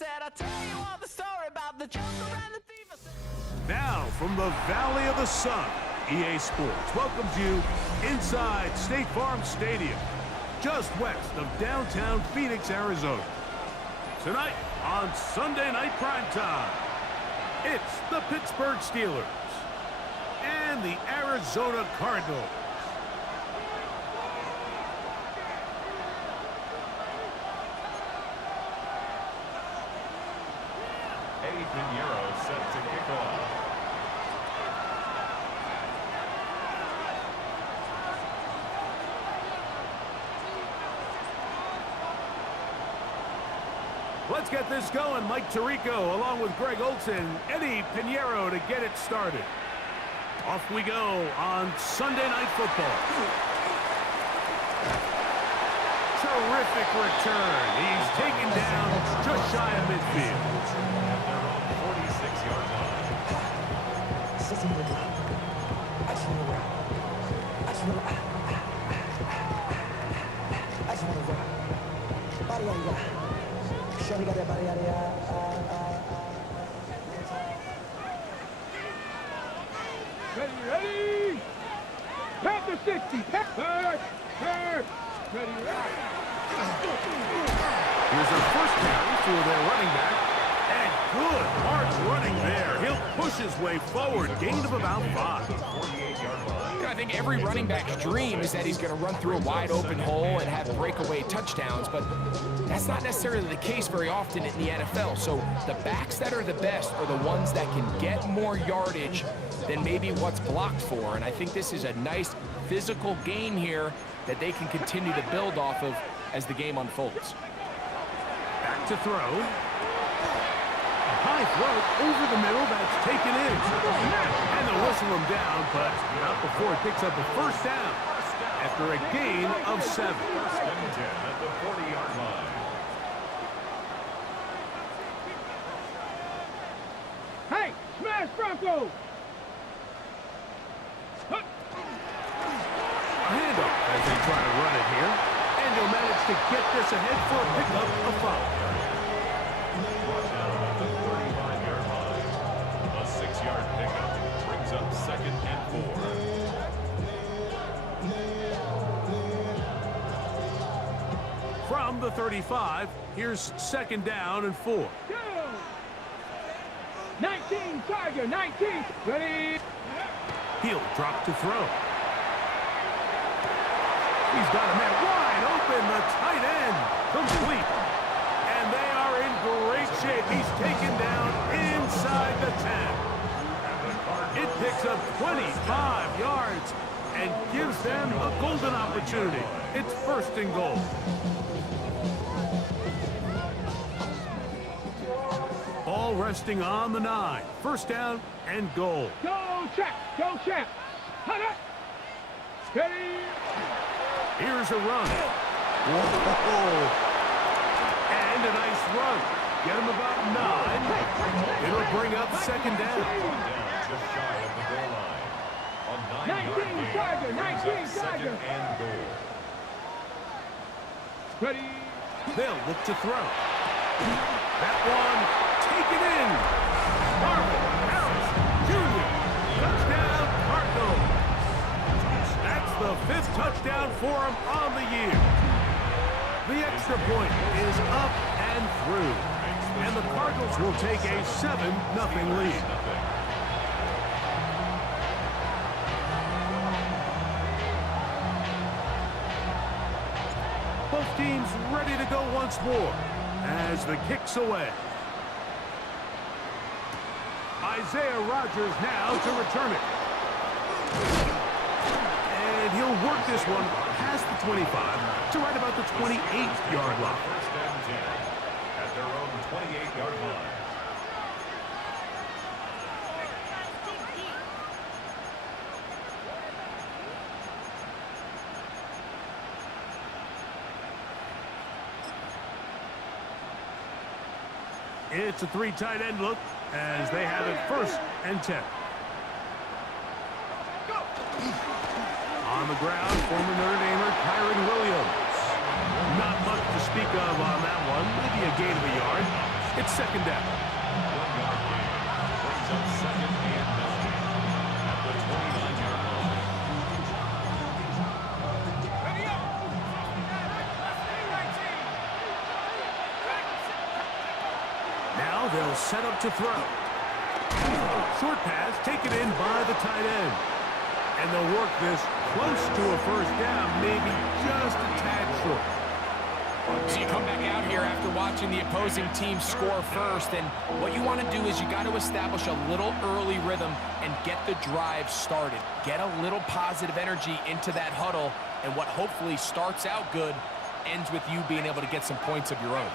said, I'll tell you all the story about the Joker and the thief. Now, from the Valley of the Sun, EA Sports welcomes you inside State Farm Stadium, just west of downtown Phoenix, Arizona. Tonight on Sunday Night Primetime, it's the Pittsburgh Steelers and the Arizona Cardinals. Pinheiro set to kick off. Let's get this going. Mike Tirico along with Greg Olson, Eddie Pinheiro to get it started. Off we go on Sunday Night Football. Terrific return. He's taken down just shy of midfield. 46-yard line. Ready! Pass the 60! Ready! Here's our first carry for their running back. And good, hard running there. He'll push his way forward. Gain of about 5. 48-yard line. I think every running back's dream is that he's going to run through a wide open hole and have breakaway touchdowns, but that's not necessarily the case very often in the NFL. So the backs that are the best are the ones that can get more yardage than maybe what's blocked for. And I think this is a nice physical game here that they can continue to build off of as the game unfolds. Back to throw. High throw over the middle, that's taken in. And they'll whistle him down, but not before it picks up a first down after a gain of 7. First and 10 at the 40-yard line. Hey, smash Bronco! A handoff as they try to run it here. And he'll manage to get this ahead for a pickup of 5. Brought down at the 35-yard line. A 6-yard pickup brings up 2nd and 4. From the 35, here's 2nd down and 4. Go! 19, Tiger, 19! Ready! He'll drop to throw. He's got a man wide open, the tight end, complete. And they are in great shape. He's taken down inside the 10. It picks up 25 yards and gives them a golden opportunity. It's 1st and goal. All resting on the 9. 1st down and goal. Go, Champ! Go, Champ! Hunter! Ready! Here's a run. Whoa. And a nice run. Get him about 9. It'll bring up 2nd down. Just shy of the goal line. On 9-yard 19, gain, Tiger, brings 19, up 2nd Tiger. and goal. Ready! They'll look to throw. That one taken in. Marvin Harris Jr. Touchdown Cardinals. That's the 5th touchdown for him on the year. The extra point is up and through. And the Cardinals will take a 7-0 lead. Both teams ready to go once more as the kick's away. Isaiah Rodgers now to return it. And he'll work this one past the 25 to right about the 28-yard line. 1st and 10 at their own 28-yard line. It's a 3 tight end look as they have it 1st and 10. On the ground, former Notre Damer Kyron Williams. Not much to speak of on that one, maybe a gain of a yard. It's second down. 1-yard gain brings up second and 9 at the 29-yard line. Now they'll set up to throw. Short pass taken in by the tight end. And they'll work this close to a first down, maybe just a tad short. So you come back out here after watching the opposing team score first, and what you want to do is you got to establish a little early rhythm and get the drive started. Get a little positive energy into that huddle, and what hopefully starts out good ends with you being able to get some points of your own.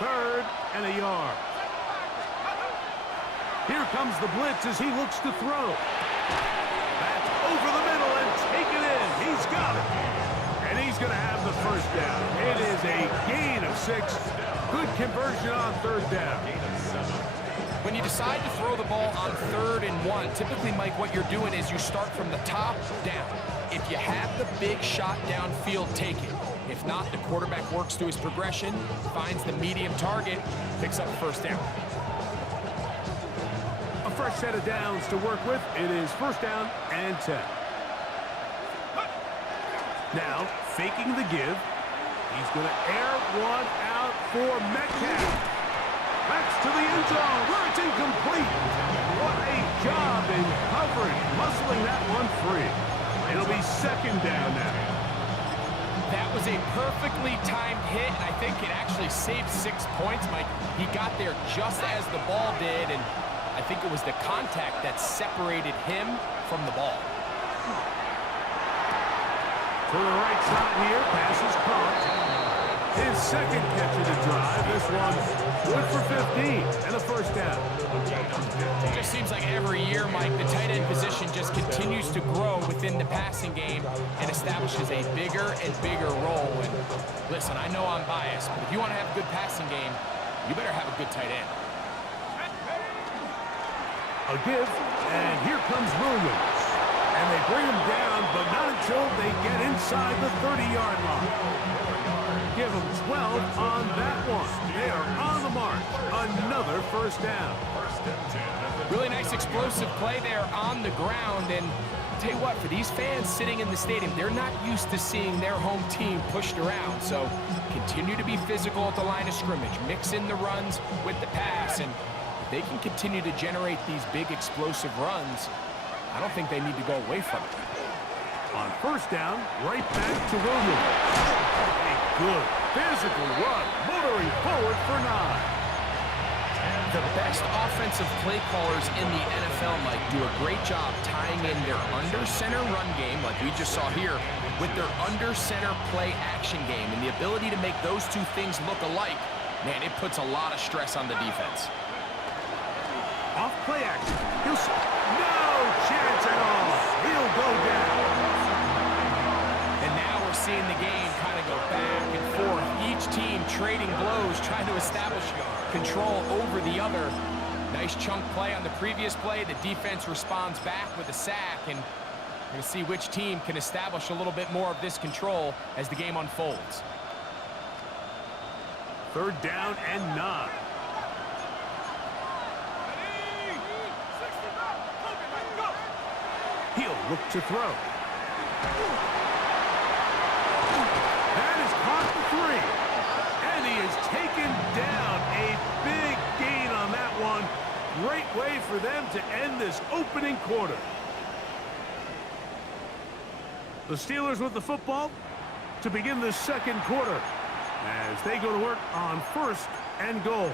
3rd and a yard. Here comes the blitz as he looks to throw. That's over the middle and taken in. He's got it. And he's going to have the first down. It is a gain of 6. Good conversion on 3rd down. When you decide to throw the ball on 3rd and 1, typically, Mike, what you're doing is you start from the top down. If you have the big shot downfield, take it. If not, the quarterback works through his progression, finds the medium target, picks up first down. A fresh set of downs to work with. It is 1st down and 10. Now, faking the give. He's going to air one out for Metcalf. That's to the end zone where it's incomplete. What a job in coverage, muscling that one free. It'll be 2nd down now. That was a perfectly timed hit, and I think it actually saved 6 points, Mike. He got there just as the ball did, and I think it was the contact that separated him from the ball. To the right side here, pass is caught. His 2nd catch of the drive. This one good for 15 and a first down. It just seems like every year, Mike, the tight end position just continues to grow within the passing game and establishes a bigger and bigger role. And listen, I know I'm biased, but if you want to have a good passing game, you better have a good tight end. A give, and here comes Williams. And they bring him down, but not until they get inside the 30-yard line. Give them 12 on that one. They are on the mark. Another first down. Really nice explosive play there on the ground. And I'll tell you what, for these fans sitting in the stadium, they're not used to seeing their home team pushed around. So continue to be physical at the line of scrimmage. Mix in the runs with the pass. And if they can continue to generate these big explosive runs, I don't think they need to go away from it. On first down, right back to Williams. A good physical run, motoring forward for 9. The best offensive play callers in the NFL, Mike, do a great job tying in their under-center run game, like we just saw here, with their under-center play action game. And the ability to make those two things look alike, man, it puts a lot of stress on the defense. Off play action. No chance at all. He'll go down. And now we're seeing the game kind of go back and forth. Each team trading blows, trying to establish control over the other. Nice chunk play on the previous play. The defense responds back with a sack, and we're going to see which team can establish a little bit more of this control as the game unfolds. 3rd down and 9. He'll look to throw. That is caught for 3. And he is taken down. A big gain on that one. Great way for them to end this opening quarter. The Steelers with the football to begin the 2nd quarter as they go to work on 1st and goal.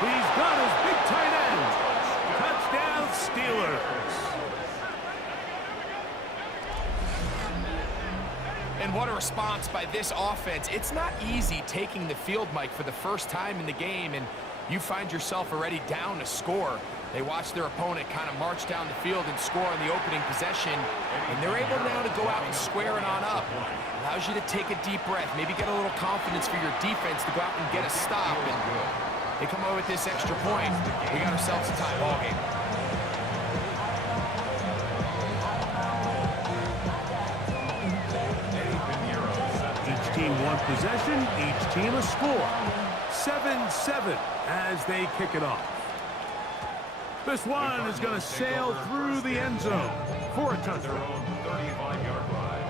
He's got his big tight end. Touchdown, Steelers. And what a response by this offense. It's not easy taking the field, Mike, for the first time in the game, and you find yourself already down a score. They watch their opponent kind of march down the field and score on the opening possession, and they're able now to go out and square it on up. Allows you to take a deep breath, maybe get a little confidence for your defense to go out and get a stop. And they come over with this extra point. We got ourselves a tie ball game. Each team one possession, each team a score. 7-7 as they kick it off. This one is going to sail through the end zone for a touchdown. 35-yard line.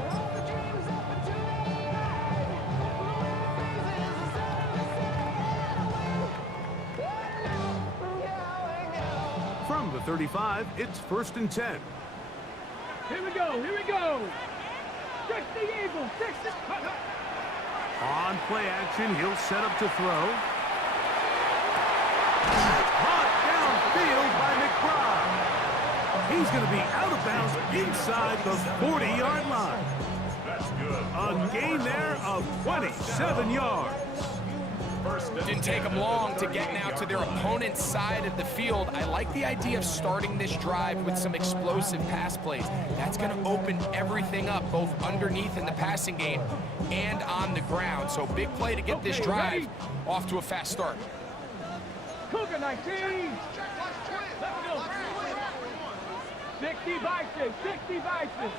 From the 35, it's 1st and 10. Here we go, here we go. 60 Eagles, 60. On play action, he'll set up to throw. Caught downfield by McBride. He's going to be out of bounds inside the 40-yard line. That's good. A gain there of 27 yards. Didn't take them long to get now to their opponent's side of the field. I like the idea of starting this drive with some explosive pass plays. That's going to open everything up, both underneath in the passing game and on the ground. So big play to get this drive off to a fast start. Cougar 19. Let's go. 60 Vices, 60 Vices.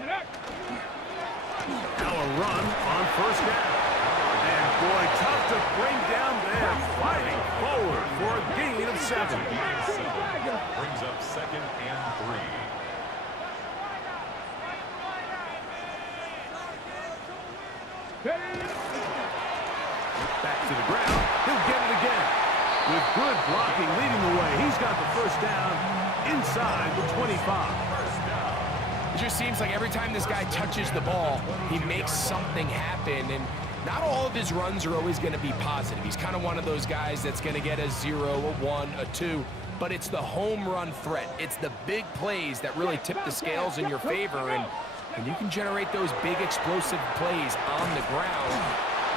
Now a run on 1st down. And boy, tough to bring down there. Fighting forward for a gain of 7. Brings up 2nd and 3. Back to the ground. He'll get it again. With good blocking leading the way, he's got the 1st down inside the 25. It just seems like every time this guy touches the ball, he makes something happen. And not all of his runs are always going to be positive. He's kind of one of those guys that's going to get a 0, a 1, a 2. But it's the home run threat. It's the big plays that really tip the scales in your favor. And you can generate those big explosive plays on the ground.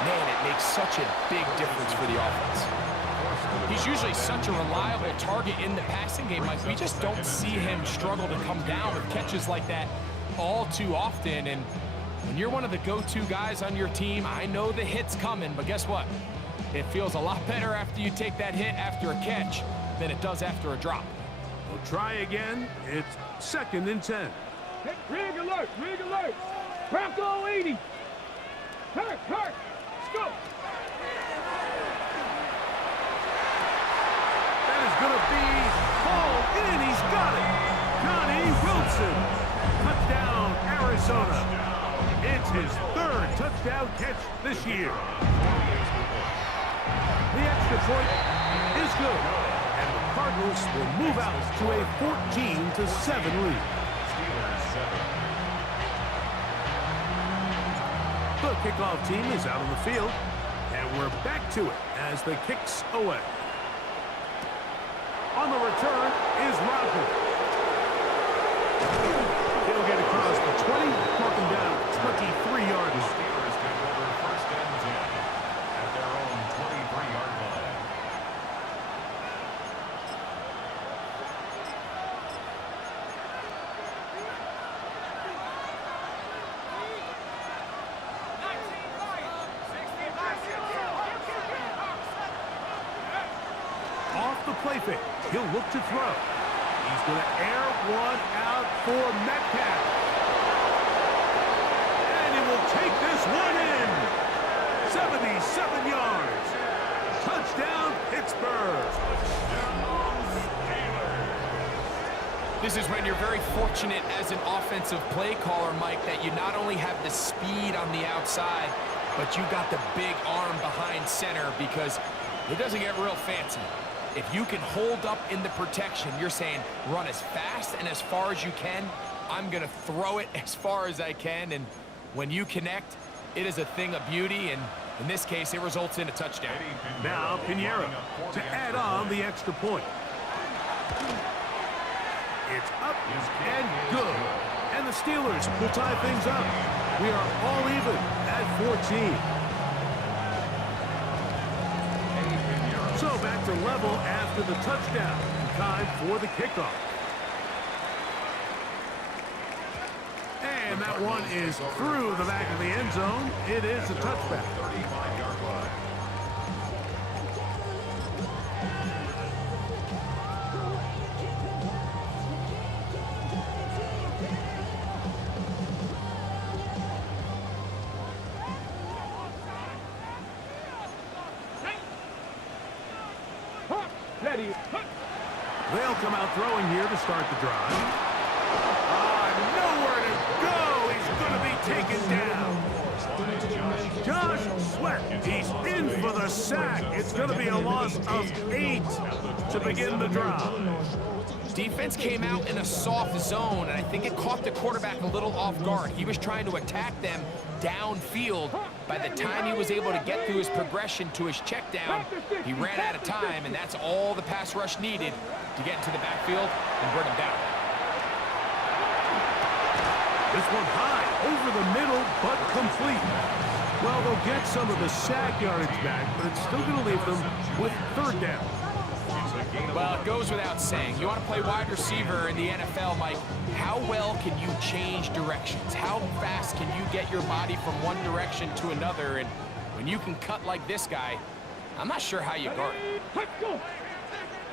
Man, it makes such a big difference for the offense. He's usually such a reliable target in the passing game, Mike. We just don't see him struggle to come down with catches like that all too often. And when you're one of the go-to guys on your team, I know the hit's coming, but guess what? It feels a lot better after you take that hit after a catch than it does after a drop. We'll try again. It's 2nd and 10. Rig alert, rig alert. Bronco 80. Hurt, hurt. Let's go. Going to be hauled in. He's got it. Johnny Wilson. Touchdown, Arizona. It's his 3rd touchdown catch this year. The extra point is good. And the Cardinals will move out to a 14-7 lead. The kickoff team is out on the field. And we're back to it as the kick's away. On the return is Roger. He'll get across the 20, mark him down 23 yards. Steelers take over 1st and 10 at their own 23-yard line. Off the play fake. He'll look to throw. He's going to air one out for Metcalf. And he will take this one in. 77 yards. Touchdown, Pittsburgh. This is when you're very fortunate as an offensive play caller, Mike, that you not only have the speed on the outside, but you got the big arm behind center, because it doesn't get real fancy. If you can hold up in the protection, you're saying run as fast and as far as you can. I'm going to throw it as far as I can. And when you connect, it is a thing of beauty. And in this case, it results in a touchdown. Now Pinheiro to add on the extra point. It's up and good. And the Steelers will tie things up. We are all even at 14. after the touchdown. Time for the kickoff. And that one is through the back of the end zone. It is a touchback. 35-yard line. They'll come out throwing here to start the drive. Nowhere to go. He's going to be taken down. Josh Sweat, he's in for the sack. It's going to be a loss of 8 to begin the drive. Defense came out in a soft zone, and I think it caught the quarterback a little off guard. He was trying to attack them downfield. By the time he was able to get through his progression to his check down, he ran out of time, and that's all the pass rush needed to get into the backfield and bring him down. This one high, over the middle, but complete. Well, they'll get some of the sack yardage back, but it's still going to leave them with third down. Well, it goes without saying. You want to play wide receiver in the NFL, Mike, how well can you change directions? How fast can you get your body from one direction to another? And when you can cut like this guy, I'm not sure how you guard it. Let's go.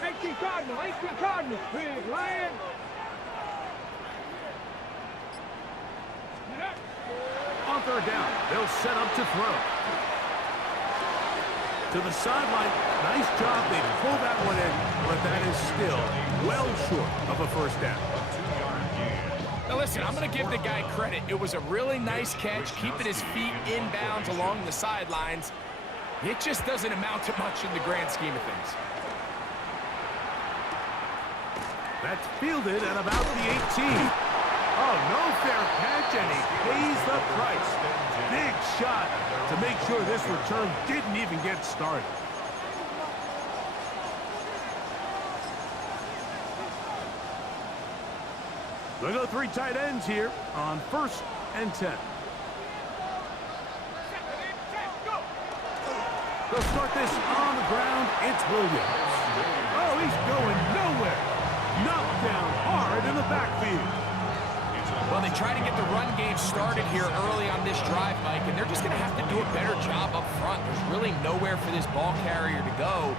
18 Cardinals, 18 Cardinals. Big land. On third down, they'll set up to throw. To the sideline, nice job. They pull that one in, but that is still well short of a first down. Now listen, I'm going to give the guy credit. It was a really nice catch, keeping his feet inbounds along the sidelines. It just doesn't amount to much in the grand scheme of things. That's fielded at about the 18. Oh, no fair catch, and he pays the price. Big shot to make sure this return didn't even get started. They'll go 3 tight ends here on 1st and 10. They'll start this on the ground. It's Williams. Oh, he's going nowhere. Knocked down hard in the backfield. Well, they try to get the run game started here early on this drive, Mike, and they're just going to have to do a better job up front. There's really nowhere for this ball carrier to go.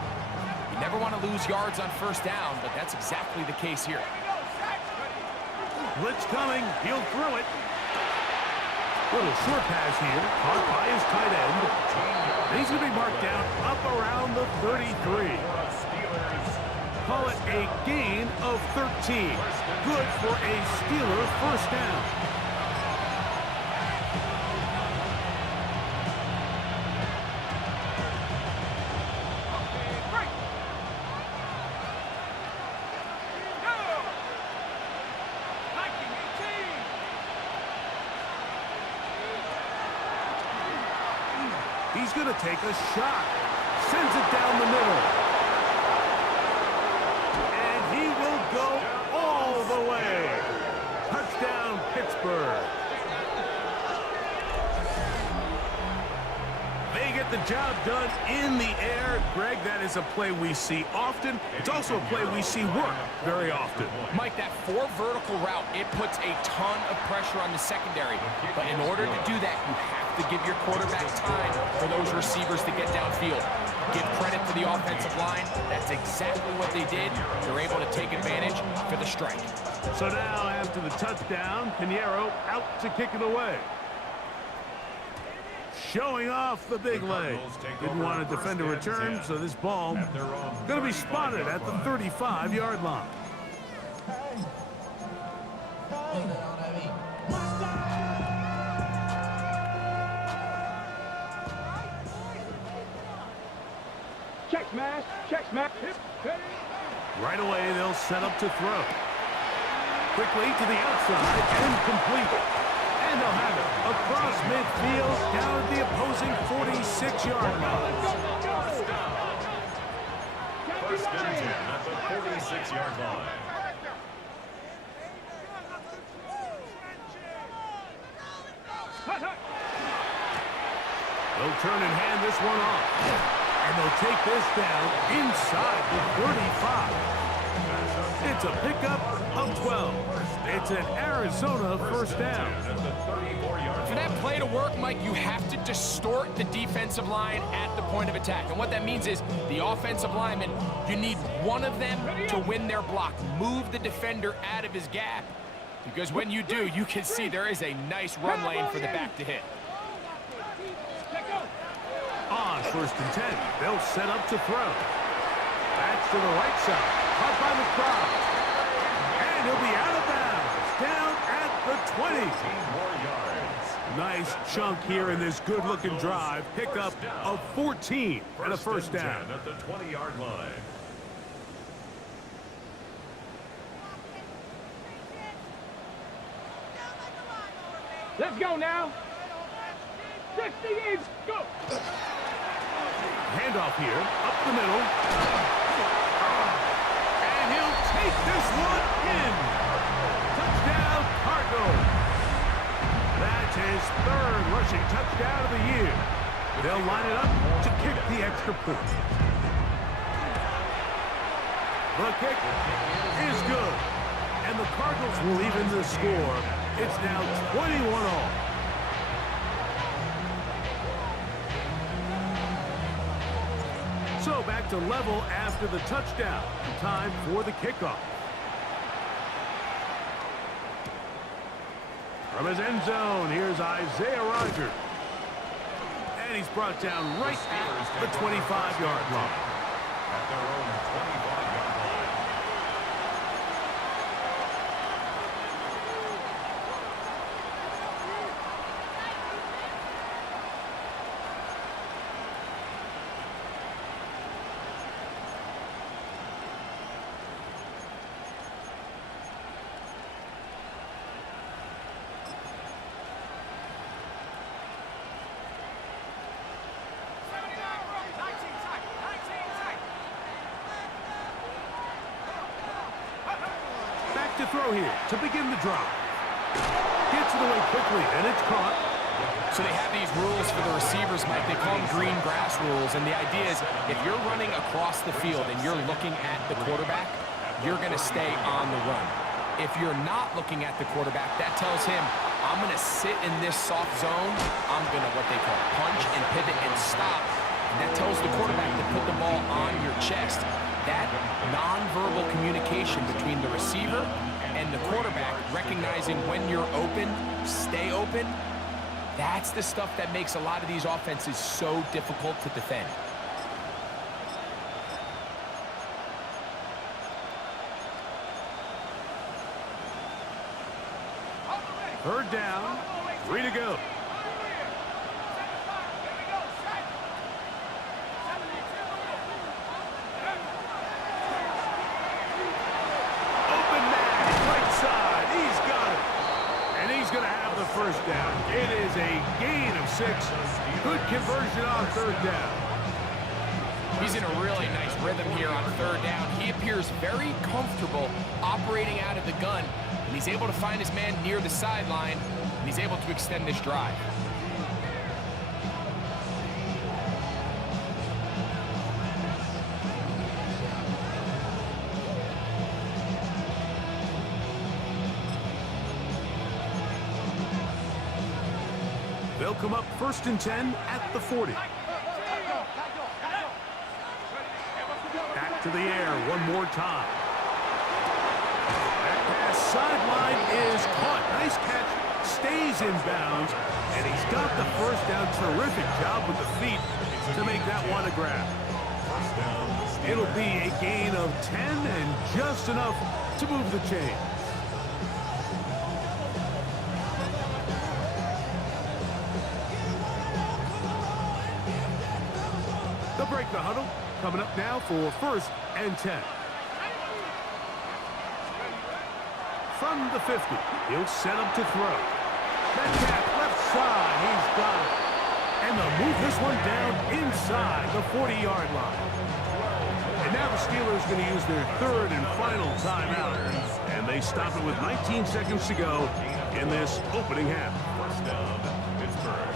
You never want to lose yards on first down, but that's exactly the case here. Blitz coming. He'll throw it. Little short pass here. Caught by his tight end. And he's going to be marked down up around the 33. Call it a gain of 13. Good for a Steeler first down. He's going to take a shot. Sends it down the middle. And he will go all the way. Touchdown, Pittsburgh. They get the job done in the air. Greg, that is a play we see often. It's also a play we see work very often. Mike, that 4 vertical route, it puts a ton of pressure on the secondary. But in order to do that, you have to give your quarterback time for those receivers to get downfield. Give credit to the offensive line. That's exactly what they did. They're able to take advantage for the strike. So now, after the touchdown, Pinheiro out to kick it away. Showing off the big leg. Didn't want to defend a return, so this ball going to be spotted at the 35-yard line. Check smash, check smash. Right away, they'll set up to throw. Quickly to the outside and complete. And they'll have it across midfield down at the opposing 46-yard line. First and 10 at the 46-yard line. They'll turn and hand this one off. And they'll take this down inside the 35. It's a pickup of 12. It's an Arizona first down. For that play to work, Mike, you have to distort the defensive line at the point of attack. And what that means is the offensive lineman, you need one of them to win their block. Move the defender out of his gap. Because when you do, you can see there is a nice run lane for the back to hit. On first and 10, they'll set up to throw. That's to the right side, caught by the crowd. And he'll be out of bounds, down at the 20. 15 more yards. Nice chunk here in this good-looking drive. Pickup of 14 and a first down. 10 at the 20-yard line. Let's go now. 60 inch, go. Handoff here, up the middle. And he'll take this one in. Touchdown, Cardinals. That's his third rushing touchdown of the year. They'll line it up to kick the extra point. The kick is good. And the Cardinals will even the score. It's now 21-all. So back to level after the touchdown. Time for the kickoff. From his end zone, here's Isaiah Rodgers. And he's brought down right at the 25-yard line. At their own 25-yard line. To throw here to begin the drive. Gets it away quickly, and it's caught. So they have these rules for the receivers, Mike. They call them green grass rules. And the idea is if you're running across the field and you're looking at the quarterback, you're going to stay on the run. If you're not looking at the quarterback, that tells him, I'm going to sit in this soft zone. I'm going to what they call punch and pivot and stop. And that tells the quarterback to put the ball on your chest. That nonverbal communication between the receiver and the quarterback, recognizing when you're open, stay open, that's the stuff that makes a lot of these offenses so difficult to defend. Third down, 3 to go. First down. It is a gain of 6. Good conversion on third down. He's in a really nice rhythm here on third down. He appears very comfortable operating out of the gun, and he's able to find his man near the sideline, and he's able to extend this drive. They'll come up first and 10 at the 40. Back to the air one more time. That pass sideline is caught. Nice catch. Stays in bounds. And he's got the first down. Terrific job with the feet to make that one a grab. It'll be a gain of 10 and just enough to move the chain. They'll break the huddle. Coming up now for first and 10. From the 50, he'll set up to throw. Metcalf left side, he's got it. And they'll move this one down inside the 40-yard line. And now the Steelers going to use their third and final timeout. And they stop it with 19 seconds to go in this opening half. First down, Pittsburgh.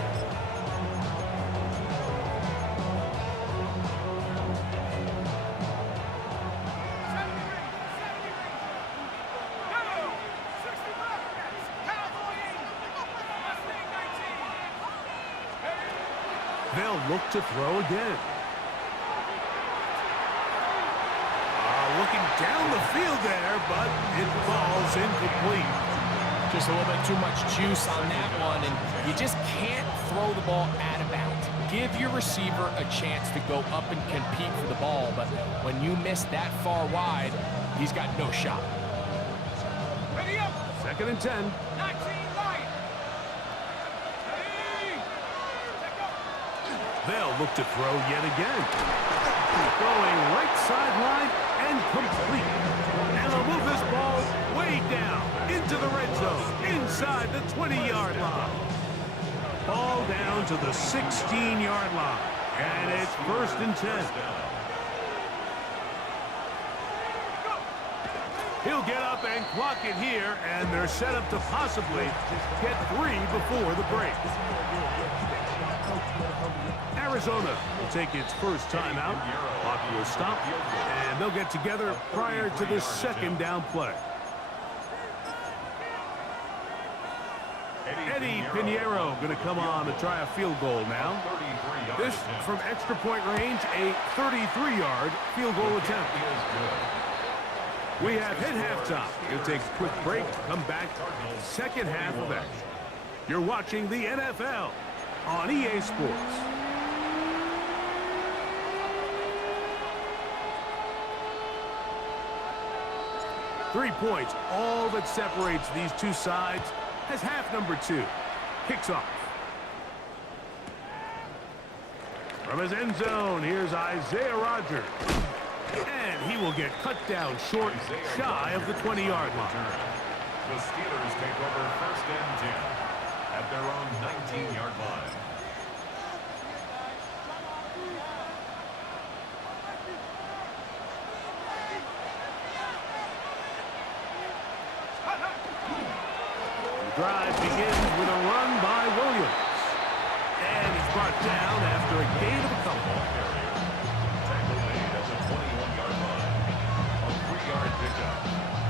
They'll look to throw again. Looking down the field there, but it falls incomplete. Just a little bit too much juice on that one, and you just can't throw the ball out of bounds. Give your receiver a chance to go up and compete for the ball, but when you miss that far wide, he's got no shot. Ready up. 2nd and 10. 19 line. Ready. Take up. They'll look to throw yet again. Going right sideline and complete. And they'll move this ball way down into the red zone, inside the 20-yard line. Ball down to the 16-yard line. And it's 1st and 10. He'll get up and clock it here, and they're set up to possibly get 3 before the break. Arizona will take its first timeout. Clock will stop, and they'll get together prior to the 2nd down play. Eddie Pinheiro going to come on to try a field goal now. This from extra point range, a 33-yard field goal attempt. We have hit halftime. We'll take a quick break, come back, 2nd half of action. You're watching the NFL on EA Sports. Three points, all that separates these two sides, as half number 2 kicks off. From his end zone, here's Isaiah Rodgers. And he will get cut down short, shy of the 20-yard line. The Steelers take over 1st and 10 at their own 19-yard line. The drive begins with a run by Williams. And he's brought down after a gain of a couple. Tackle made at the 21-yard line. A 3-yard pickup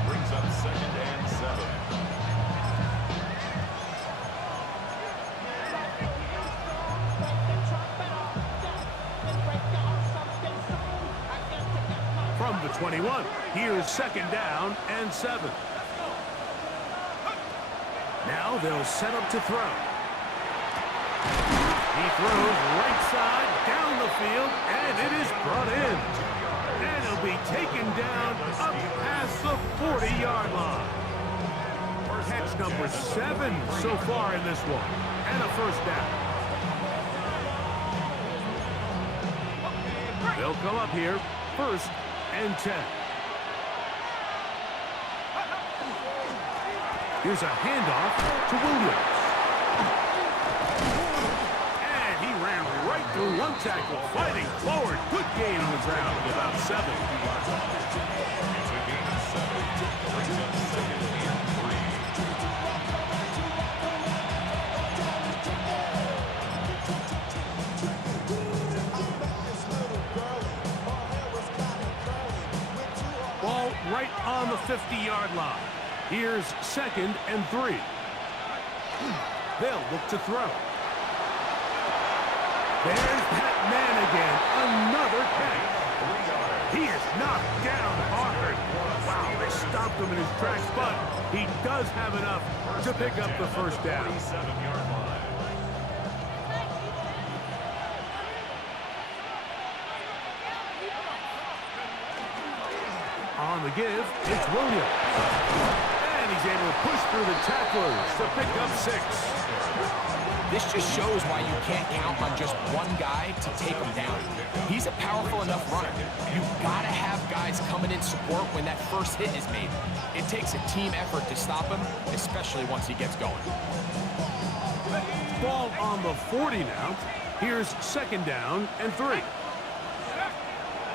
brings up 2nd and 7. From the 21, here's 2nd down and 7. Now they'll set up to throw. He throws right side down the field, and it is brought in. And it'll be taken down up past the 40-yard line. Catch number 7 so far in this one, and a 1st down. They'll come up here, 1st and 10. Here's a handoff to Williams. And he ran right through one tackle, fighting forward. Good gain on the ground of about 7. It's a gain of 7. Brings up 2nd and 3. Ball right on the 50-yard line. Here's 2nd and 3. They'll look to throw. There's that man again. Another catch. He is knocked down hard. Wow, they stopped him in his tracks, but he does have enough to pick up the 1st down. 7-yard line. On the give, it's Williams. And he's able to push through the tacklers to pick up 6. This just shows why you can't count on just one guy to take him down. He's a powerful enough runner. You've got to have guys coming in support when that first hit is made. It takes a team effort to stop him, especially once he gets going. Ball on the 40 now. Here's 2nd down and 3.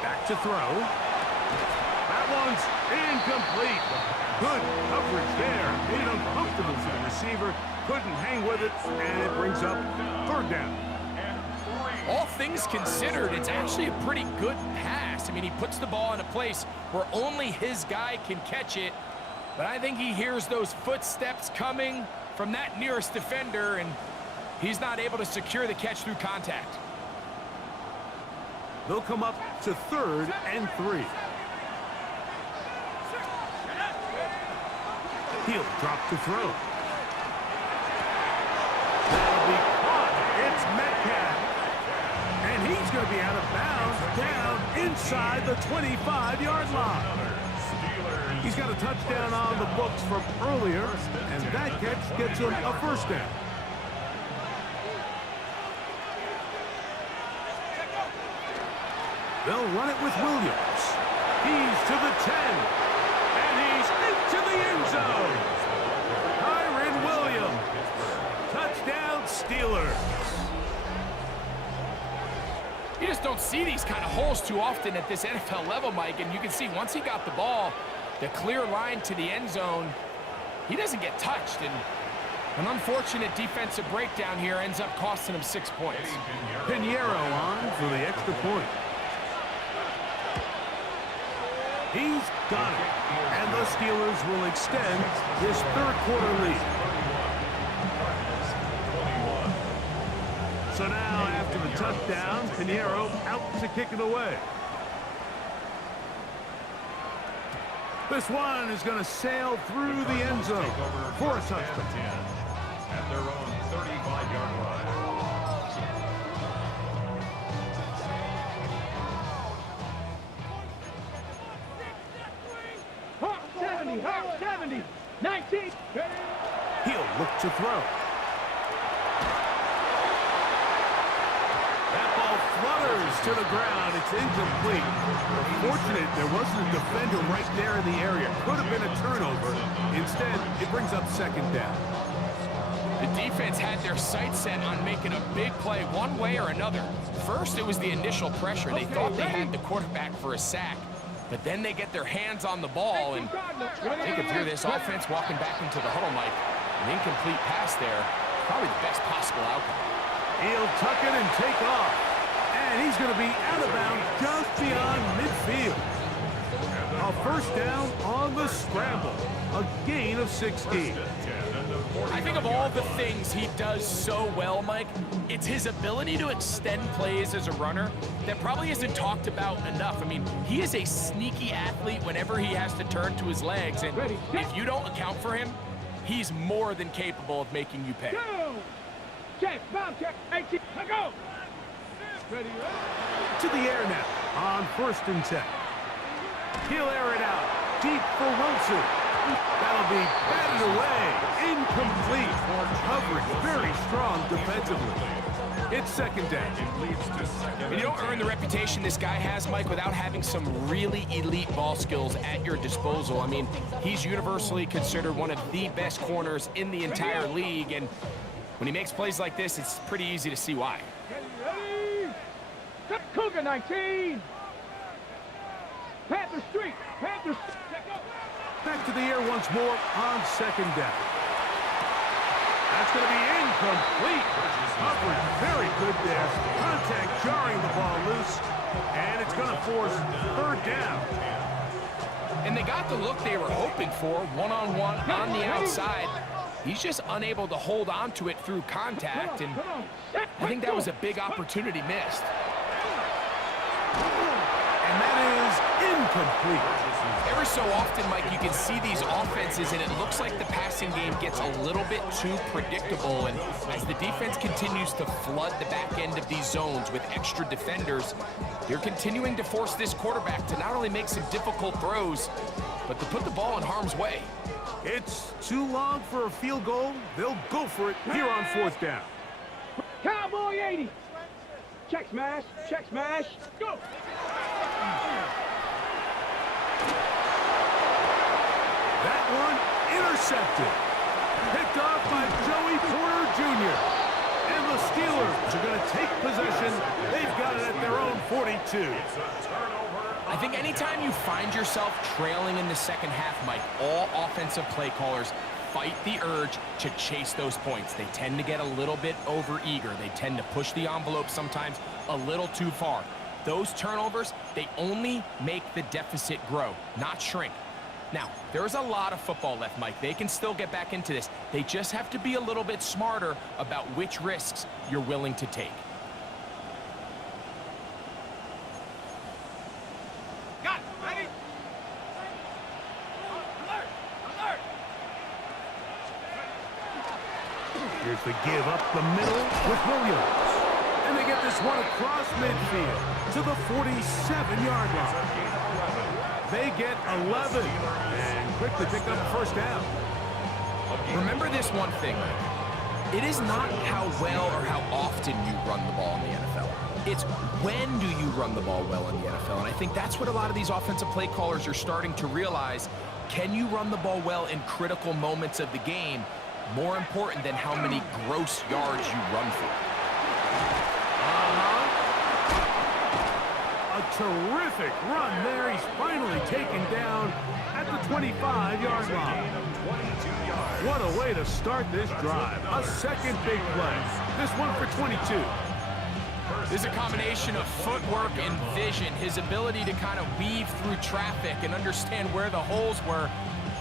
Back to throw. That one's incomplete. Good coverage there. Made it uncomfortable for the receiver. Couldn't hang with it, and it brings up 3rd down. All things considered, it's actually a pretty good pass. I mean, he puts the ball in a place where only his guy can catch it. But I think he hears those footsteps coming from that nearest defender, and he's not able to secure the catch through contact. They'll come up to 3rd and 3. He'll drop to throw. That'll be caught. It's Metcalf. And he's going to be out of bounds down inside the 25-yard line. He's got a touchdown on the books from earlier, and that catch gets him a first down. They'll run it with Williams. He's to the 10, and he's into the end zone. Kyron Williams. Touchdown, Steelers. You just don't see these kind of holes too often at this NFL level, Mike, and you can see once he got the ball, the clear line to the end zone, he doesn't get touched, and an unfortunate defensive breakdown here ends up costing him 6 points. Pinheiro on for the extra point. He's got it, and the Steelers will extend this third-quarter lead. So now, after the touchdown, Pinheiro out to kick it away. This one is going to sail through the end zone for a touchdown. At their own 35-yard line. Hawk 70, Hawk 70, 19. He'll look to throw. That ball flutters to the ground. It's incomplete. Fortunate there wasn't a defender right there in the area. Could have been a turnover. Instead, it brings up second down. The defense had their sights set on making a big play one way or another. First, it was the initial pressure. They thought they had the quarterback for a sack, but then they get their hands on the ball, and they could hear this offense walking back into the huddle, Mike. An incomplete pass there, probably the best possible outcome. He'll tuck it and take off. And he's going to be out of bounds just beyond midfield. A first down on the scramble. A gain of 16. I think of all the things he does so well, Mike, it's his ability to extend plays as a runner that probably isn't talked about enough. I mean, he is a sneaky athlete whenever he has to turn to his legs, and if you don't account for him, he's more than capable of making you pay. Go! Check, bomb check, 18, go! Ready, To the air now on 1st and 10. He'll air it out deep for Wilson. That'll be batted away. Incomplete. Coverage very strong defensively. It's second down. And you don't earn the reputation this guy has, Mike, without having some really elite ball skills at your disposal. I mean, he's universally considered one of the best corners in the entire league, and when he makes plays like this, it's pretty easy to see why. ready! Cougar 19! Panther Street! Panther Street! Back to the air once more on second down. That's going to be incomplete. Coverage very good there. Contact jarring the ball loose. And it's going to force third down. And they got the look they were hoping for, one-on-one on the outside. He's just unable to hold on to it through contact, and I think that was a big opportunity missed. And that is incomplete. Every so often, Mike, you can see these offenses, and it looks like the passing game gets a little bit too predictable, and as the defense continues to flood the back end of these zones with extra defenders, they're continuing to force this quarterback to not only make some difficult throws, but to put the ball in harm's way. It's too long for a field goal. They'll go for it here on fourth down. Cowboy 80! Check smash! Check smash! Go! That one intercepted. Picked off by Joey Porter Jr. And the Steelers are going to take possession. They've got it at their own 42. I think anytime you find yourself trailing in the second half, Mike, all offensive play callers fight the urge to chase those points. They tend to get a little bit overeager. They tend to push the envelope sometimes a little too far. Those turnovers, they only make the deficit grow, not shrink. Now, there's a lot of football left, Mike. They can still get back into this. They just have to be a little bit smarter about which risks you're willing to take. Here's the give up the middle with Williams. And they get this one across midfield to the 47-yard line. They get 11 and quickly pick up the first down. Remember this one thing. It is not how well or how often you run the ball in the NFL. It's when do you run the ball well in the NFL. And I think that's what a lot of these offensive play callers are starting to realize. Can you run the ball well in critical moments of the game? More important than how many gross yards you run for. A terrific run there. He's finally taken down at the 25-yard line. What a way to start this drive. A second big play. This one for 22. This is a combination of footwork and vision. His ability to kind of weave through traffic and understand where the holes were.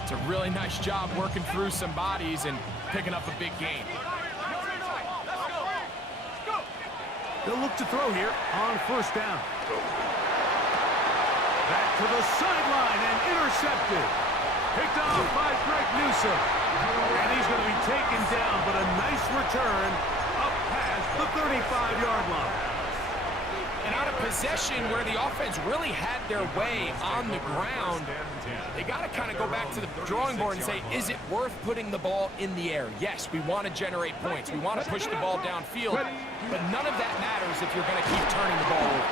It's a really nice job working through some bodies and picking up a big gain. They'll look to throw here on first down. Back to the sideline and intercepted. Picked off by Greg Newsome. And he's going to be taken down, but a nice return up past the 35-yard line. And on a possession where the offense really had their way on the ground, they got to kind of go back to the drawing board and say, is it worth putting the ball in the air? Yes, we want to generate points. We want to push the ball downfield, but none of that matters if you're going to keep turning the ball over.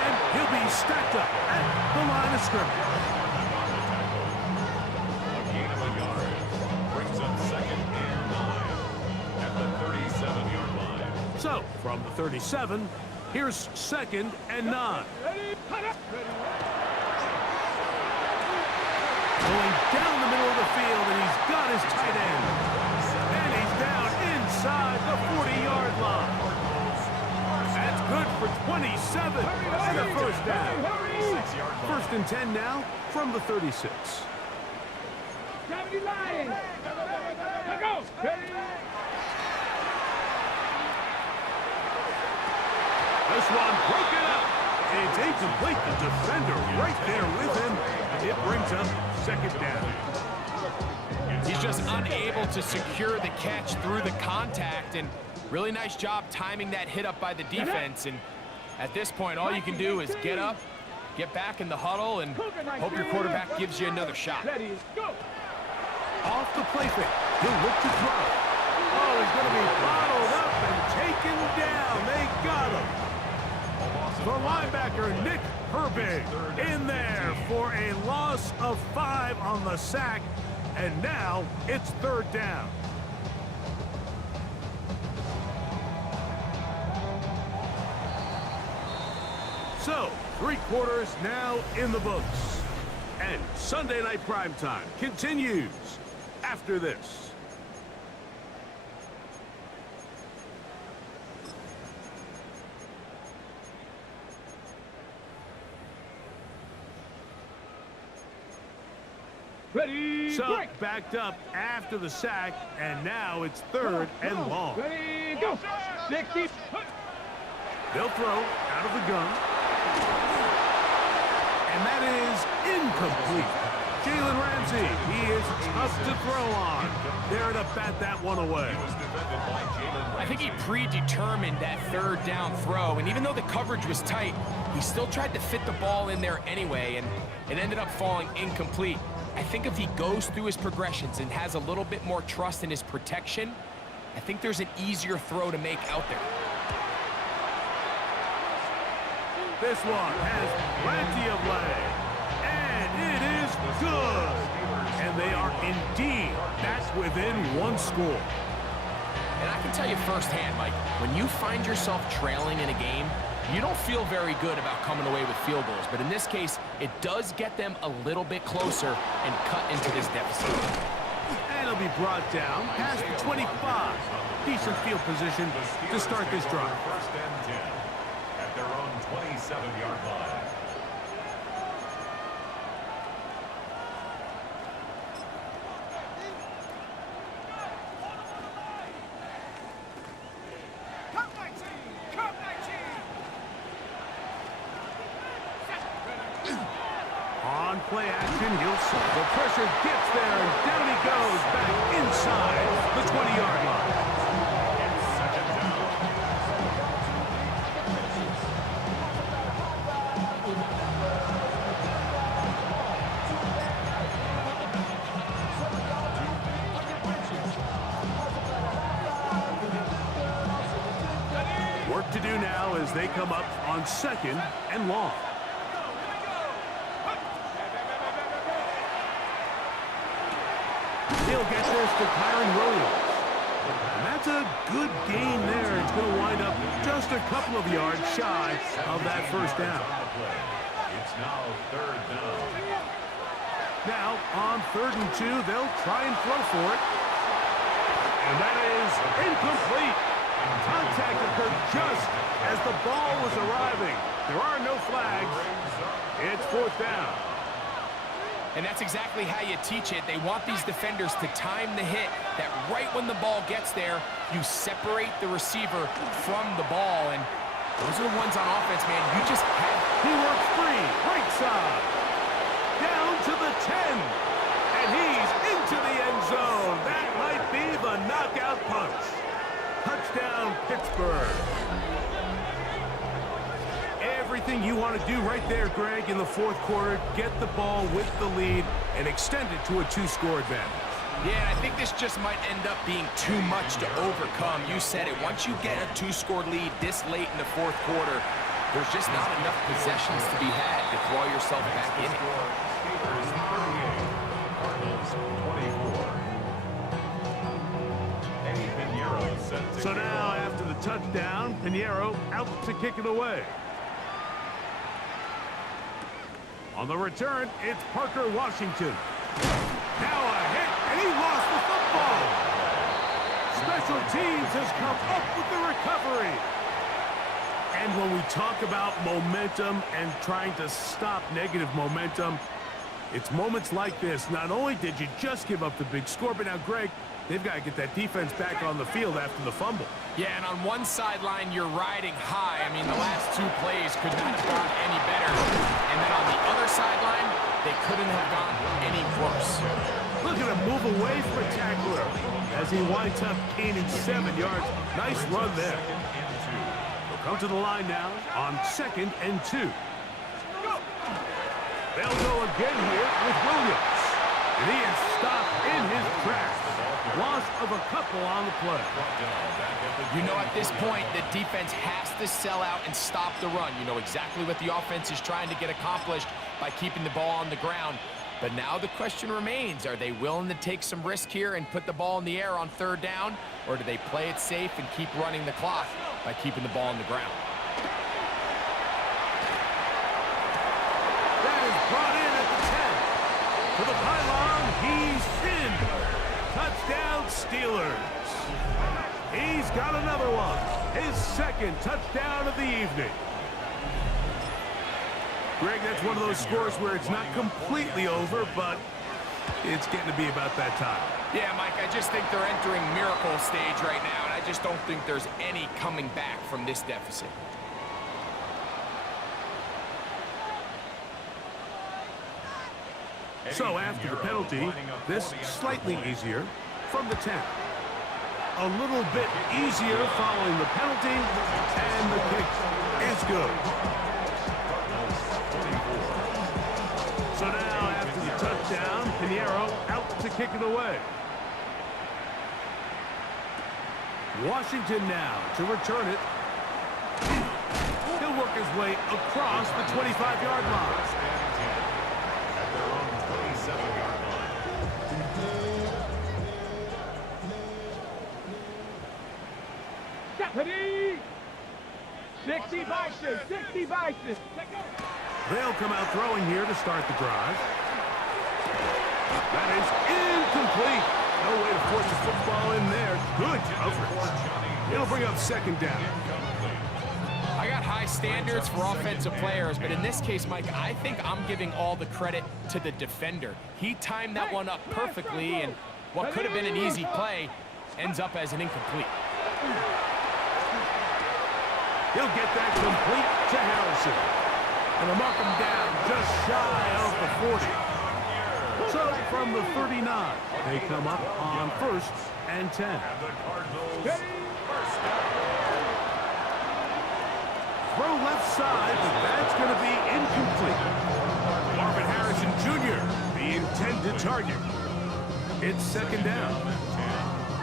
And he'll be stacked up at the line of scrimmage. A gain of a yard brings up second and 9 at the 37-yard line. So, from the 37, here's second and 9. Going down the middle of the field, and he's got his tight end. And he's down inside the 40-yard line. That's good for 27 and a first down. First and 10 now from the 36. This one broken up. It's incomplete. The defender right there with him. It brings up second down. He's just unable to secure the catch through the contact, and really nice job timing that hit up by the defense. And at this point, all you can do is get up, get back in the huddle, and hope your quarterback gives you another shot. Off the play fake. He'll look to throw. Oh, he's going to be bottled up and taken down. They got him. The linebacker, Nick Herbig, in there for a loss of 5 on the sack. And now it's third down. So, 3 quarters now in the books. And Sunday Night Primetime continues after this. Ready, So, break. backed up after the sack, and now it's third and long. Ready, go. 60. They'll throw out of the gun. And that is incomplete. Jalen Ramsey, he is tough to throw on. There to bat that one away. I think he predetermined that third down throw, and even though the coverage was tight, he still tried to fit the ball in there anyway, and it ended up falling incomplete. I think if he goes through his progressions and has a little bit more trust in his protection, I think there's an easier throw to make out there. This one has plenty of leg. And it is good. And they are indeed back within 1 score. And I can tell you firsthand, Mike, when you find yourself trailing in a game, you don't feel very good about coming away with field goals. But in this case, it does get them a little bit closer and cut into this deficit. And it'll be brought down past the 25. Decent field position to start this drive. First and 10 at their own 27-yard line. On play action, he'll set. The pressure gets there, and down he goes back inside the 20-yard line. to do now as they come up on 2nd and long. He'll get this to Kyron Williams. And that's a good gain there. It's going to wind up just a couple of yards shy of that first down. It's now 3rd down. Now, on 3rd and 2, they'll try and throw for it. And that is incomplete. Contact occurred just as the ball was arriving. There are no flags. It's 4th down. And that's exactly how you teach it. They want these defenders to time the hit, that right when the ball gets there, you separate the receiver from the ball. And those are the ones on offense, man. You just have... He works free, right side. Down to the 10. And he's into the end zone. That might be the knockout punch. Touchdown, Pittsburgh. Everything you want to do right there, Greg, in the 4th quarter, get the ball with the lead and extend it to a 2-score advantage. Yeah, I think this just might end up being too much to overcome. You said it. Once you get a 2-score lead this late in the 4th quarter, there's just not enough possessions to be had to throw yourself back in it. Steelers 38, Cardinals 24. Eddie Pinheiro set to So now, after the touchdown, Pinheiro out to kick it away. On the return, it's Parker Washington. Now a hit, and he lost the football. Special teams has come up with the recovery. And when we talk about momentum and trying to stop negative momentum, it's moments like this. Not only did you just give up the big score, but now, Greg, they've got to get that defense back on the field after the fumble. Yeah, and on one sideline, you're riding high. I mean, the last 2 plays could not have gone any better. And then on the other sideline, they couldn't have gone any worse. Look at him move away spectacular as he winds up gaining 7 yards. Nice run there. They'll come to the line now on 2nd and 2. They'll go again here with Williams. And he is stopped in his tracks. Loss of a couple on the play. You know, at this point, the defense has to sell out and stop the run. You know exactly what the offense is trying to get accomplished by keeping the ball on the ground. But now the question remains, are they willing to take some risk here and put the ball in the air on 3rd down? Or do they play it safe and keep running the clock by keeping the ball on the ground? That is brought in at the 10. To the pylon, he's in. Touchdown, Steelers. He's got another one. His 2nd touchdown of the evening. Greg, that's one of those scores where it's not completely over, but it's getting to be about that time. Yeah, Mike, I just think they're entering miracle stage right now, and I just don't think there's any coming back from this deficit. So after the penalty, this slightly easier from the 10. A little bit easier following the penalty, and the kick is good. So now after the touchdown, Pinheiro out to kick it away. Washington now to return it. He'll work his way across the 25-yard line. At their own 27-yard line. Deputy! 60 Bison! 60 Bison! They'll come out throwing here to start the drive. That is incomplete. No way to force the football in there. Good coverage. It'll bring up 2nd down. I got high standards for offensive players, but in this case, Mike, I think I'm giving all the credit to the defender. He timed that one up perfectly, and what could have been an easy play ends up as an incomplete. He'll get that complete to Harrison. And they'll mark him down just shy of the 40. So from the 39, they come up on 1st and 10. And the Cardinals first down. Throw left side, but that's going to be incomplete. Marvin Harrison Jr., the intended target. It's 2nd down.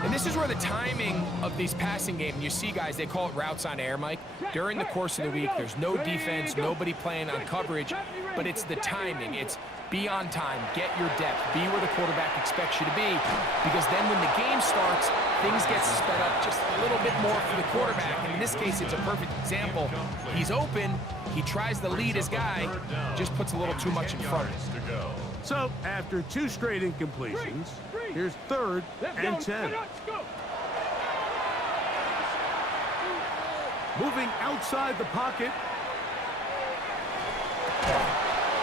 And this is where the timing of these passing games, you see guys, they call it routes on air, Mike. During the course of the week, there's no defense, nobody playing on coverage, but it's the timing. It's be on time, get your depth, be where the quarterback expects you to be, because then when the game starts, things get sped up just a little bit more for the quarterback. And in this case, it's a perfect example. He's open, he tries to lead his guy, just puts a little too much in front of him. So, after 2 straight incompletions, here's 3rd and 10. Moving outside the pocket.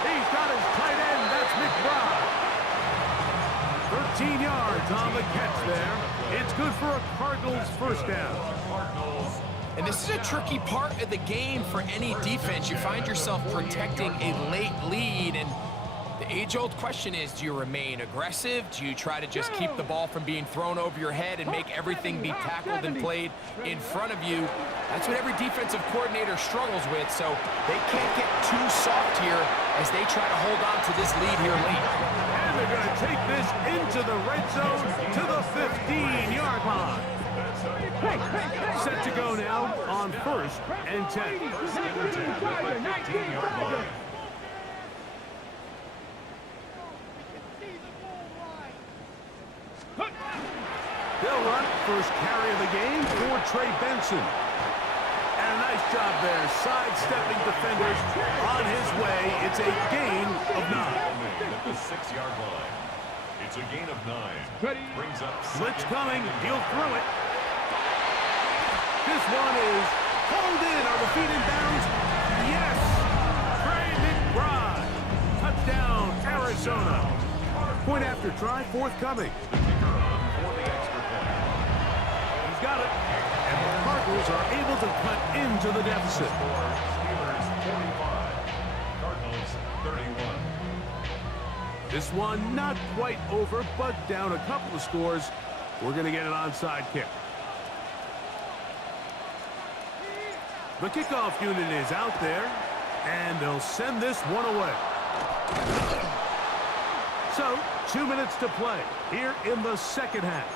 He's got his tight end. That's McBride. 13 yards on the catch there. It's good for a Cardinals first down. And this is a tricky part of the game for any defense. You find yourself protecting a late lead, and the age-old question is, do you remain aggressive? Do you try to just keep the ball from being thrown over your head and make everything be tackled and played in front of you? That's what every defensive coordinator struggles with, so they can't get too soft here as they try to hold on to this lead here late. And they're going to take this into the red zone to the 15-yard line. Set to go now on 1st and 10. They'll run first carry of the game for Trey Benson. And a nice job there, sidestepping defenders on his way. It's a gain of 9. At the 6-yard line. It's a gain of 9. Brings up Blitz coming. He'll throw it. This one is pulled in. Are the feet in bounds? Yes. Trey McBride. Touchdown, Arizona. Point after try, forthcoming. He's got it. And the Cardinals are able to cut into the deficit. Steelers 45. Cardinals 31. This one not quite over, but down a couple of scores. We're going to get an onside kick. The kickoff unit is out there, and they'll send this one away. So, 2 minutes to play here in the second half.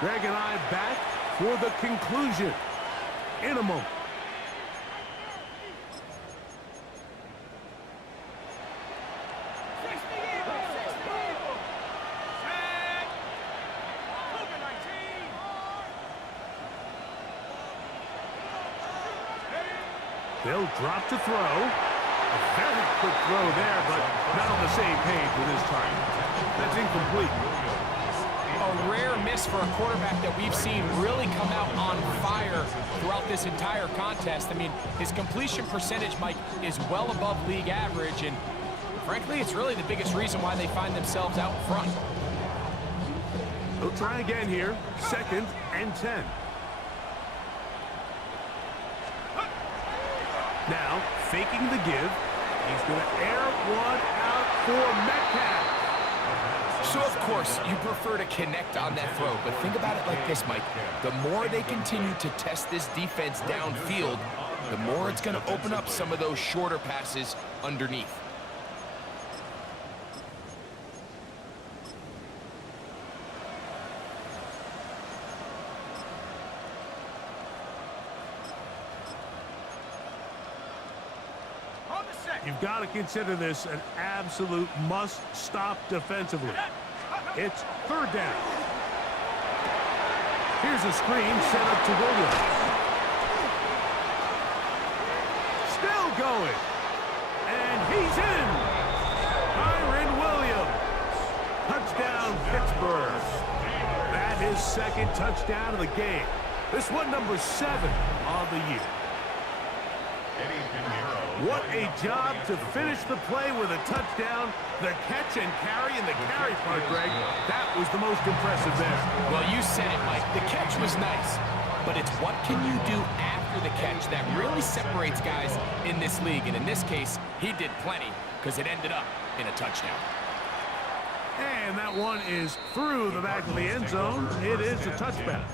Greg and I back for the conclusion in a moment. They'll drop to throw. A very quick throw there, but not on the same page with his target. That's incomplete. A rare miss for a quarterback that we've seen really come out on fire throughout this entire contest. I mean, his completion percentage, Mike, is well above league average, and frankly, it's really the biggest reason why they find themselves out front. They'll try again here. 2nd and 10. Now, faking the give. He's going to air one out for Metcalf. So, of course, you prefer to connect on that throw, but think about it like this, Mike. The more they continue to test this defense downfield, the more it's going to open up some of those shorter passes underneath. You've got to consider this an absolute must-stop defensively. It's 3rd down. Here's a screen set up to Williams. Still going. And he's in. Kyren Williams. Touchdown, Pittsburgh. That is 2nd touchdown of the game. This one number 7 on the year. What a job to finish the play with a touchdown. The catch and carry, and the carry part, Greg, that was the most impressive there. Well, you said it, Mike. The catch was nice, but it's what can you do after the catch that really separates guys in this league. And in this case, he did plenty because it ended up in a touchdown. And that one is through the back of the end zone. It is a touchback.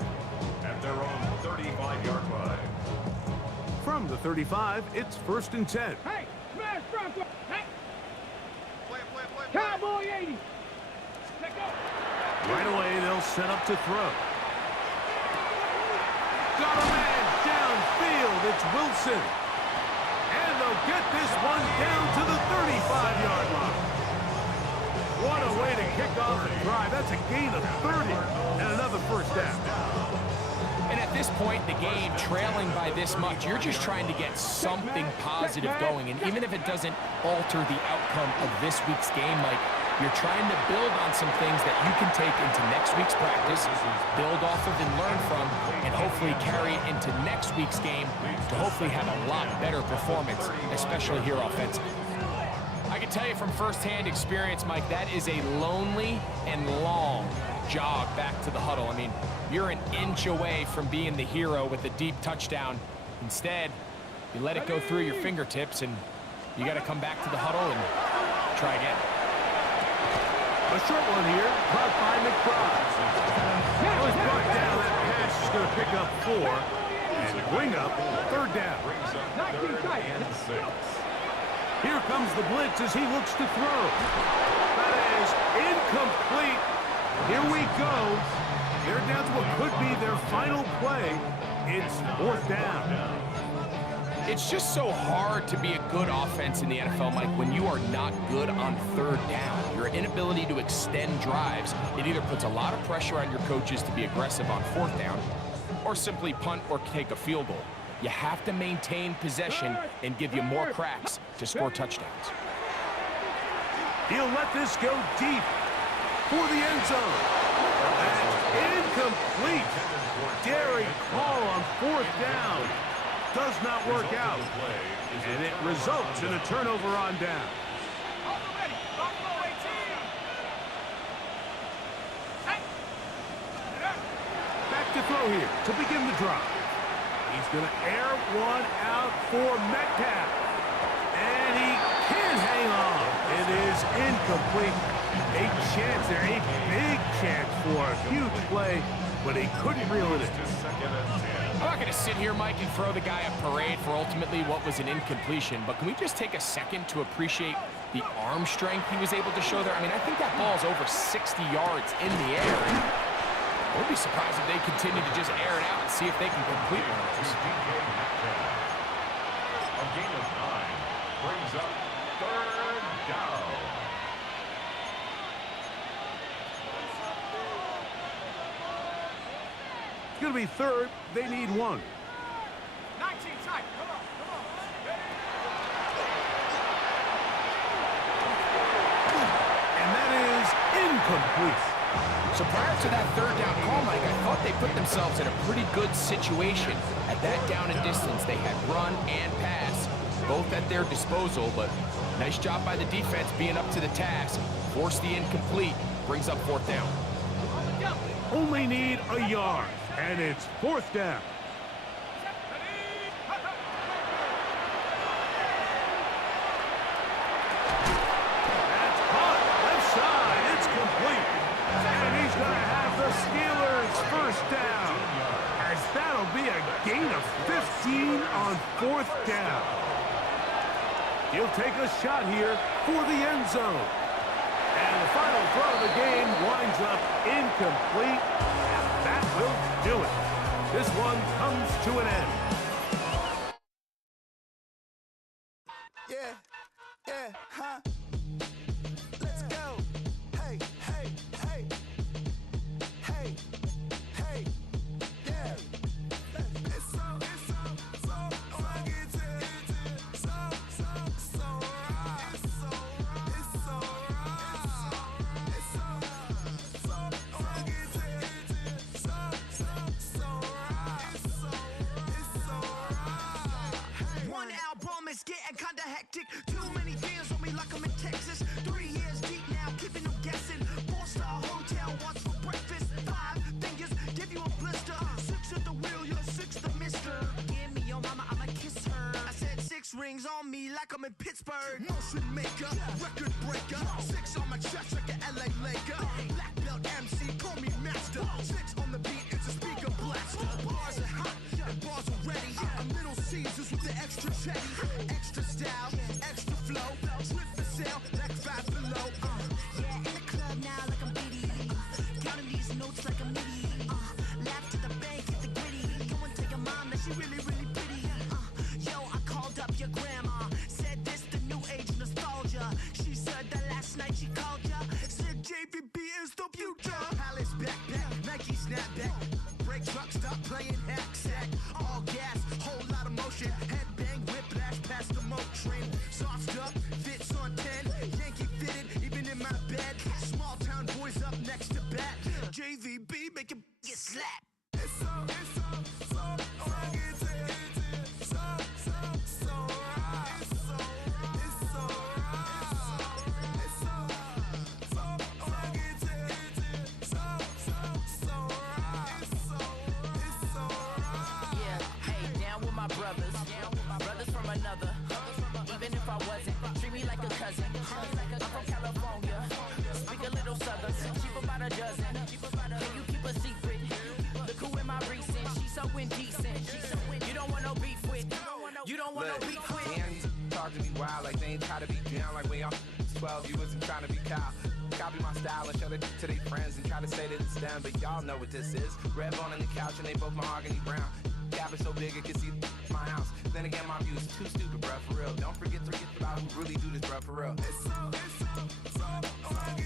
At their own 35-yard line. From the 35, it's 1st and 10. Hey, smash Bronco. Hey. Cowboy 80. Let go. Right away, they'll set up to throw. Got a man downfield. It's Wilson. And they'll get this one down to the 35-yard line. What a way to kick off the drive. That's a gain of 30 and another first down. And at this point, the game trailing by this much, you're just trying to get something positive going. And even if it doesn't alter the outcome of this week's game, Mike, you're trying to build on some things that you can take into next week's practice, build off of and learn from, and hopefully carry it into next week's game to hopefully have a lot better performance, especially here offensively. I can tell you from firsthand experience, Mike, that is a lonely and long jog back to the huddle. I mean, you're an inch away from being the hero with a deep touchdown. Instead, you let it go through your fingertips, and you got to come back to the huddle and try again. A short one here, caught by McBride. Well, he's brought down. That pass is going to pick up 4 and bring up third down. Here comes the blitz as he looks to throw. That is incomplete. Here we go. They're down to what could be their final play. It's fourth down. It's just so hard to be a good offense in the NFL, Mike, when you are not good on third down. Your inability to extend drives, it either puts a lot of pressure on your coaches to be aggressive on fourth down or simply punt or take a field goal. You have to maintain possession and give you more cracks to score touchdowns. He'll let this go deep for the end zone. That's incomplete. Daring call on fourth down. Does not work out. And it results in a turnover on down. Back to throw here to begin the drive. He's going to air one out for Metcalf. And he can hang on. It is incomplete. A chance there, a big chance for a huge play, but he couldn't reel it in. I'm not going to sit here, Mike, and throw the guy a parade for ultimately what was an incompletion, but can we just take a second to appreciate the arm strength he was able to show there? I mean, I think that ball's over 60 yards in the air. I wouldn't be surprised if they continue to just air it out and see if they can complete one of those. A gain of 9 brings up third down. It's going to be third. They need 1. 19 tight. Come on. And that is incomplete. So prior to that third down call, Mike, I thought they put themselves in a pretty good situation. At that down and distance, they had run and pass, both at their disposal, but nice job by the defense being up to the task. Force the incomplete, brings up fourth down. Only need a yard, and it's fourth down. That's caught. Left side. It's complete. And he's going to have the Steelers first down. As that'll be a gain of 15 on fourth down. He'll take a shot here for the end zone. And the final throw of the game winds up incomplete. And that will do it. This one comes to an end. Yeah, huh? Let's go. Hey, hey, yeah. It's so rugged, so right. It's so rugged, so right. One album is getting kinda hectic. Too many fans on me like I'm in Texas. 3 years deep now, keeping them guessing. 4-star hotel, what's for breakfast? 5 fingers, give you a blister. 6 at the wheel, you're 6 the mister. Give me your mama, I'ma kiss her. I said 6 rings on me like I'm in Pittsburgh. Motion maker, record breaker. 6 on my chest like an LA Laker. Black belt MC, call me master. 6 on the beat, it's a speaker blaster. Bars are hot, and bars are ready. A Little Caesars with the extra chetty. Extra style, extra flow. Drip for sale, like 5 below. Yeah, in the club now like I'm BD. Counting Palace backpack, Nike snapback. Break truck, stop playing hack sack. All gas, whole lot of motion. Headbang, whiplash, past the moat train. Soft stuff, fits on 10. Yankee fitted, even in my bed. Small town boys up next to bat. JVB, make it get slapped. It's so rugged. So right. It's so right. It's so rugged. It's so right. It's so right. Yeah, hey, down with my brothers. Brothers from another. Even if I wasn't, treat me like a cousin. I'm from California. Speak a little southern. Cheap about a dozen. Can you keep a secret? Look who in my recent. She's so indecent. You don't want no beef with. You don't want no beef with. Damn, you talk to me wild like they ain't try to be down like when y'all 12, you wasn't trying to be Kyle. Copy my style and show it to their friends and try to say that it's them, but y'all know what this is. Red bone on the couch and they both mahogany brown. Gap is so big it can see my house. Then again, my view's too stupid, bruh, for real. Don't forget about who really do this, bruh, for real. It's so rugged.